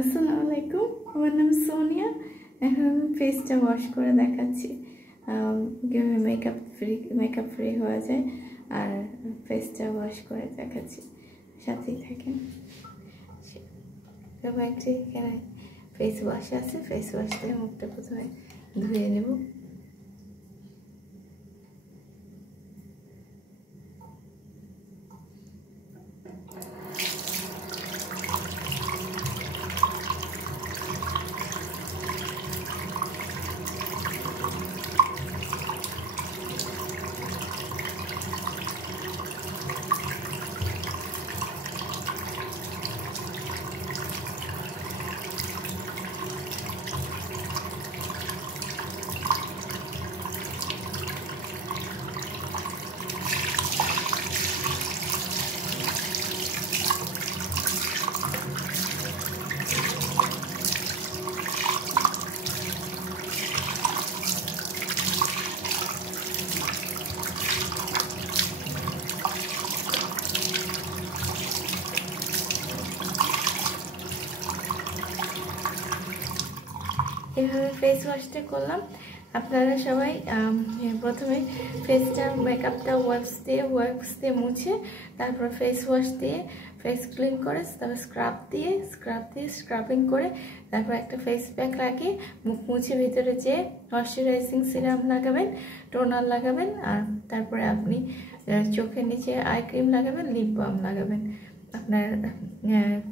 আসসালামু আলাইকুম, আমার নাম সোনিয়া। এখন আমি ফেসটা ওয়াশ করে দেখাচ্ছি কীভাবে মেকআপ ফ্রি হওয়া যায়, আর ফেসটা ওয়াশ করে দেখাচ্ছি, সাথেই থাকেন। একটি এখানে ফেস ওয়াশ আছে, ফেস ওয়াশ দিয়ে মুখটা প্রথমে ধুয়ে নেব। এভাবে ফেস ওয়াশটা করলাম। আপনারা সবাই প্রথমে ফেসটা মেকআপটা ওয়াইপস দিয়ে মুছে, তারপর ফেস ওয়াশ দিয়ে ফেস ক্লিন করে, তারপর স্ক্রাবিং করে, তারপর একটা ফেস প্যাক লাগিয়ে মুখ মুছে ভিতরে যেয়ে ময়শ্চারাইজিং সিরাম লাগাবেন, টোনার লাগাবেন, আর তারপরে আপনি চোখের নিচে আই ক্রিম লাগাবেন, লিপ বাম লাগাবেন। আপনার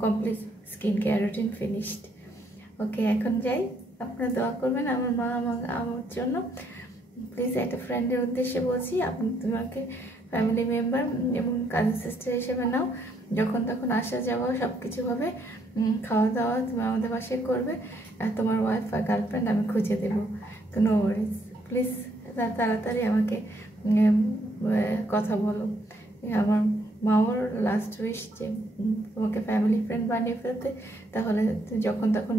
complete skin care routine finished. Okay, এখন যাই। আপনারা দোয়া করবেন আমার মা আমার জন্য। প্লিজ একটা ফ্রেন্ডের উদ্দেশ্যে বলছি, আপনি তোমাকে ফ্যামিলি মেম্বার এবং কাজিন সিস্টার হিসেবে নাও। যখন তখন আসা যাওয়া সব কিছু হবে, খাওয়া দাওয়া তুমি আমাদের বাসায় করবে, আর তোমার ওয়াইফ আর গার্লফ্রেন্ড আমি খুঁজে দেবো। কোনো ওয়ারিজ, প্লিজ তাড়াতাড়ি আমাকে কথা বলো। আমার মাওর লাস্ট উইশ যে তোমাকে ফ্যামিলি ফ্রেন্ড বানিয়ে ফেলতে, তাহলে যখন তখন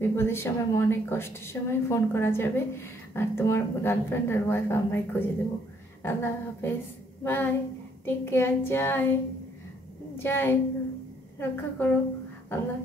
বিপদের সময়, মনে কষ্টের সময় ফোন করা যাবে, আর তোমার গার্লফ্রেন্ড আর ওয়াইফ আমরাই খুঁজে দেবো। আল্লাহ হাফেজ, বাই, টেক কেয়ার, যাই রক্ষা করো আল্লাহ।